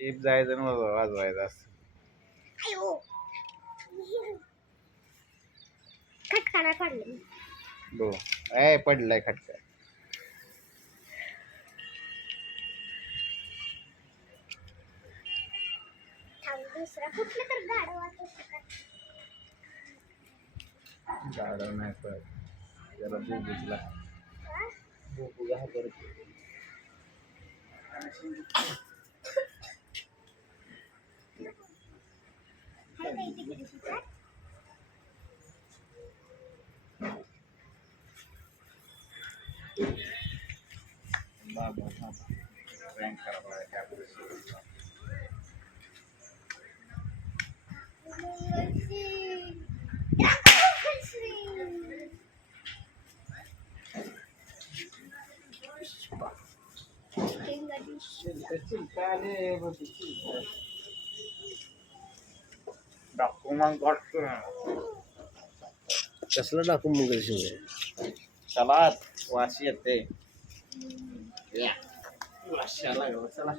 टीप जायचं आणि वाजवायचं असतं. खटकाना पडले. हो ए पडलाय खटका. दुसरा कुठलं तर गाडं वाटत गाडव नाही पडत जरा बुजला बुबुगा परत. बाबा रँक करावा डॉक्युमेंट कसलं टाकून मग चला वाशी येते वाशी आला चला.